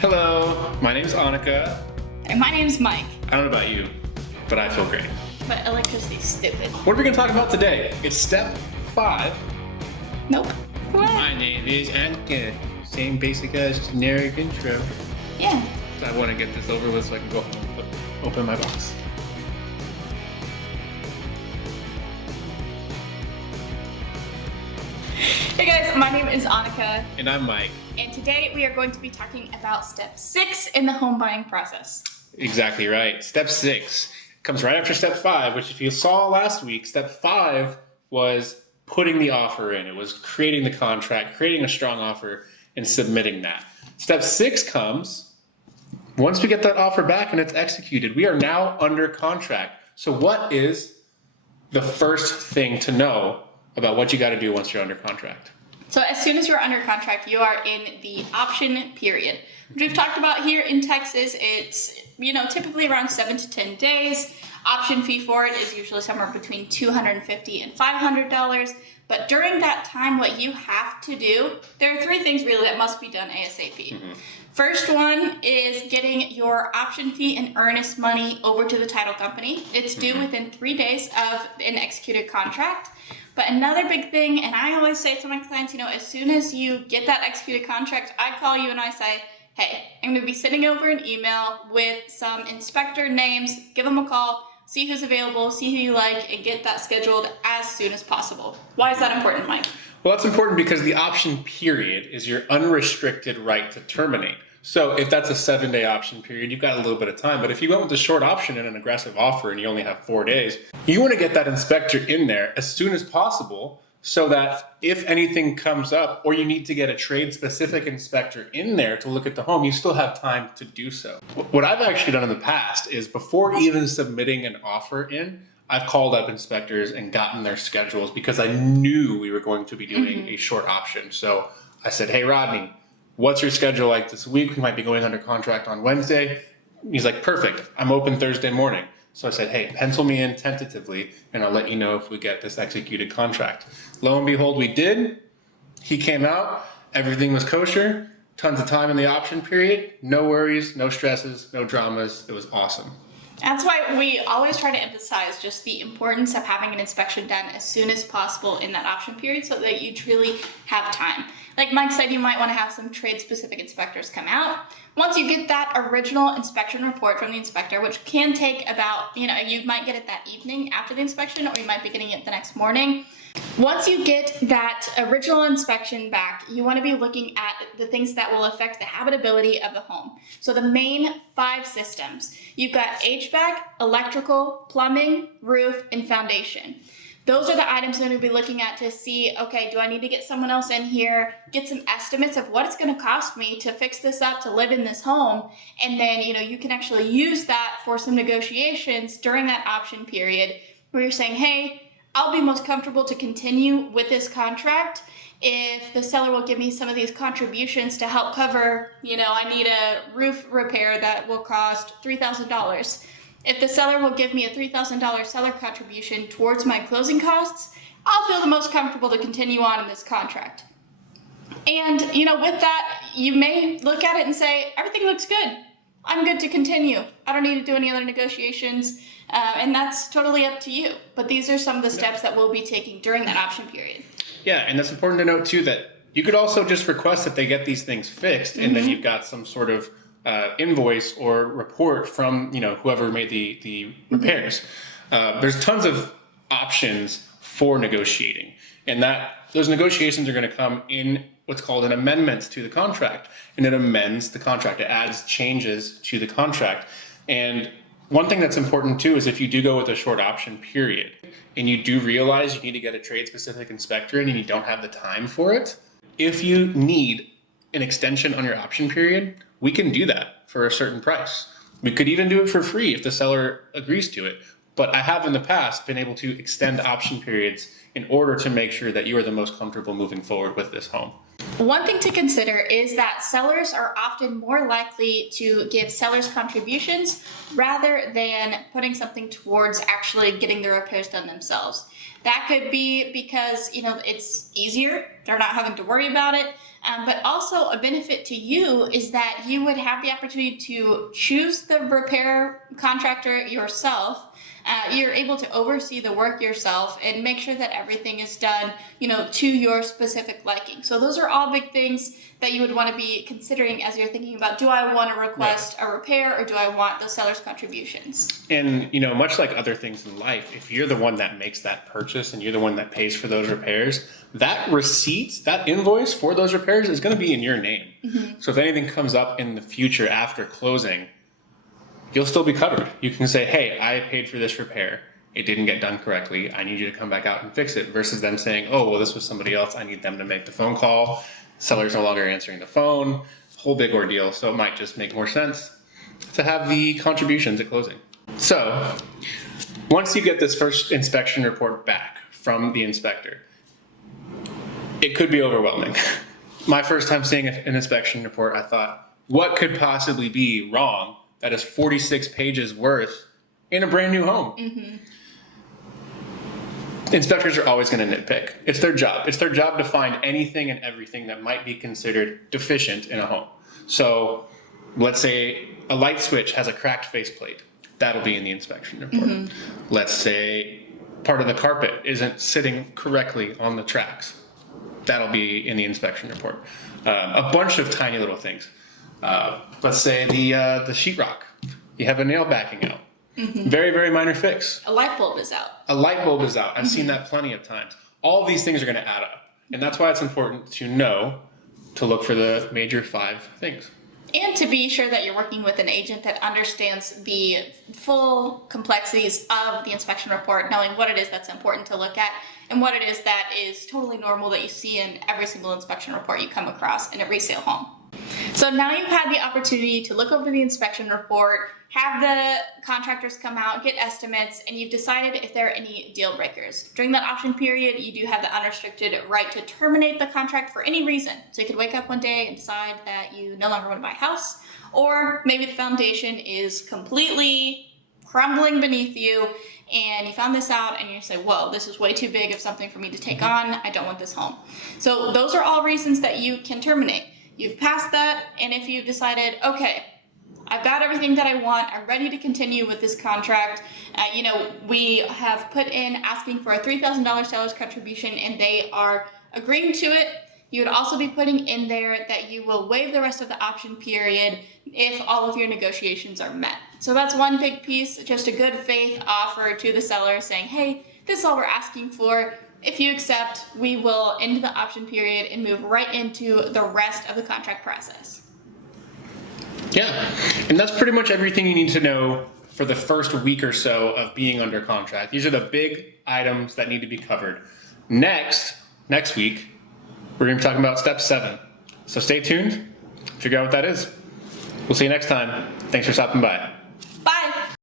Hello, my name's Annika. And my name's Mike, I don't know about you, but I feel great. but electricity's stupid. What are we going to talk about today? It's step 5. Nope. What? My name is Annika. Same basic as generic intro. Yeah. So I want to get this over with so I can go home and open my box. Hey guys, my name is Annika, And I'm Mike. and today we are going to be talking about step 6 in the home buying process. Exactly right. Step 6 comes right after step 5, which if you saw last week, step 5 was putting the offer in. It was creating the contract, creating a strong offer, and submitting that. Step 6 comes once we get that offer back and it's executed. We are now under contract. So what is the first thing to know about what you got to do once you're under contract? So as soon as you're under contract, you are in the option period. Which we've talked about here in Texas, it's typically around 7 to 10 days. Option fee for it is usually somewhere between $250 and $500. But during that time, what you have to do, there are 3 things really that must be done ASAP. First one is getting your option fee and earnest money over to the title company. It's due within 3 days of an executed contract. But another big thing, and I always say to my clients, as soon as you get that executed contract, I call you and I say, hey, I'm going to be sending over an email with some inspector names, give them a call, see who's available, see who you like, and get that scheduled as soon as possible. Why is that important, Mike? Well, that's important because the option period is your unrestricted right to terminate. So if that's a 7-day option period, you've got a little bit of time. But if you went with a short option and an aggressive offer and you only have 4 days, you want to get that inspector in there as soon as possible so that if anything comes up or you need to get a trade-specific inspector in there to look at the home, you still have time to do so. What I've actually done in the past is before even submitting an offer in, I've called up inspectors and gotten their schedules because I knew we were going to be doing a short option. So I said, hey, Rodney, what's your schedule like this week? We might be going under contract on Wednesday. He's like, perfect. I'm open Thursday morning. So I said, hey, pencil me in tentatively, and I'll let you know if we get this executed contract. Lo and behold, we did. He came out. Everything was kosher. Tons of time in the option period. No worries, no stresses, no dramas. It was awesome. That's why we always try to emphasize just the importance of having an inspection done as soon as possible in that option period so that you truly have time. Like Mike said, you might want to have some trade-specific inspectors come out. Once you get that original inspection report from the inspector, which can take about, you might get it that evening after the inspection, or you might be getting it the next morning. Once you get that original inspection back, you want to be looking at the things that will affect the habitability of the home. So the main 5 systems, you've got HVAC, electrical, plumbing, roof, and foundation. Those are the items I'm going to be looking at to see, okay, do I need to get someone else in here, get some estimates of what it's going to cost me to fix this up, to live in this home, and then, you can actually use that for some negotiations during that option period where you're saying, hey, I'll be most comfortable to continue with this contract if the seller will give me some of these contributions to help cover, I need a roof repair that will cost $3,000. If the seller will give me a $3,000 seller contribution towards my closing costs, I'll feel the most comfortable to continue on in this contract. And, with that, you may look at it and say, everything looks good. I'm good to continue. I don't need to do any other negotiations. And that's totally up to you. But these are some of the steps that we'll be taking during that option period. Yeah, and it's important to note, too, that you could also just request that they get these things fixed, and then you've got some sort of invoice or report from whoever made the repairs. There's tons of options for negotiating, and those negotiations are going to come in what's called an amendment to the contract, and it amends the contract. It adds changes to the contract. And one thing that's important too is if you do go with a short option period and you do realize you need to get a trade specific inspector in and you don't have the time for it, if you need an extension on your option period, we can do that for a certain price. We could even do it for free if the seller agrees to it. But I have in the past been able to extend option periods in order to make sure that you are the most comfortable moving forward with this home. One thing to consider is that sellers are often more likely to give sellers contributions rather than putting something towards actually getting the repairs done themselves. That could be because, it's easier, they're not having to worry about it. But also a benefit to you is that you would have the opportunity to choose the repair contractor yourself. You're able to oversee the work yourself and make sure that everything is done, to your specific liking. So those are all big things that you would want to be considering as you're thinking about, do I want to request a repair or do I want the seller's contributions? And, much like other things in life, if you're the one that makes that purchase and you're the one that pays for those repairs, that receipt, that invoice for those repairs is going to be in your name. Mm-hmm. So if anything comes up in the future after closing, you'll still be covered. You can say, hey, I paid for this repair. It didn't get done correctly. I need you to come back out and fix it, versus them saying, oh, well, this was somebody else. I need them to make the phone call. Seller's no longer answering the phone. Whole big ordeal. So it might just make more sense to have the contributions at closing. So once you get this first inspection report back from the inspector, it could be overwhelming. My first time seeing an inspection report, I thought, what could possibly be wrong that is 46 pages worth in a brand new home? Mm-hmm. Inspectors are always going to nitpick. It's their job. It's their job to find anything and everything that might be considered deficient in a home. So let's say a light switch has a cracked faceplate. That'll be in the inspection report. Mm-hmm. Let's say part of the carpet isn't sitting correctly on the tracks. That'll be in the inspection report. A bunch of tiny little things. Let's say the sheetrock. You have a nail backing out. Mm-hmm. Very, very minor fix. A light bulb is out. A light bulb is out. I've seen that plenty of times. All these things are going to add up. And that's why it's important to know to look for the major 5 things. And to be sure that you're working with an agent that understands the full complexities of the inspection report, knowing what it is that's important to look at and what it is that is totally normal that you see in every single inspection report you come across in a resale home. So now you've had the opportunity to look over the inspection report, have the contractors come out, get estimates, and you've decided if there are any deal breakers. During that option period, you do have the unrestricted right to terminate the contract for any reason. So you could wake up one day and decide that you no longer want to buy a house, or maybe the foundation is completely crumbling beneath you, and you found this out and you say, whoa, this is way too big of something for me to take on. I don't want this home. So those are all reasons that you can terminate. You've passed that, and if you've decided, okay, I've got everything that I want, I'm ready to continue with this contract, we have put in asking for a $3,000 seller's contribution and they are agreeing to it, you would also be putting in there that you will waive the rest of the option period if all of your negotiations are met. So that's one big piece, just a good faith offer to the seller saying, hey, this is all we're asking for. If you accept, we will end the option period and move right into the rest of the contract process. Yeah, and that's pretty much everything you need to know for the first week or so of being under contract. These are the big items that need to be covered. Next week, we're going to be talking about step 7. So stay tuned, figure out what that is. We'll see you next time. Thanks for stopping by.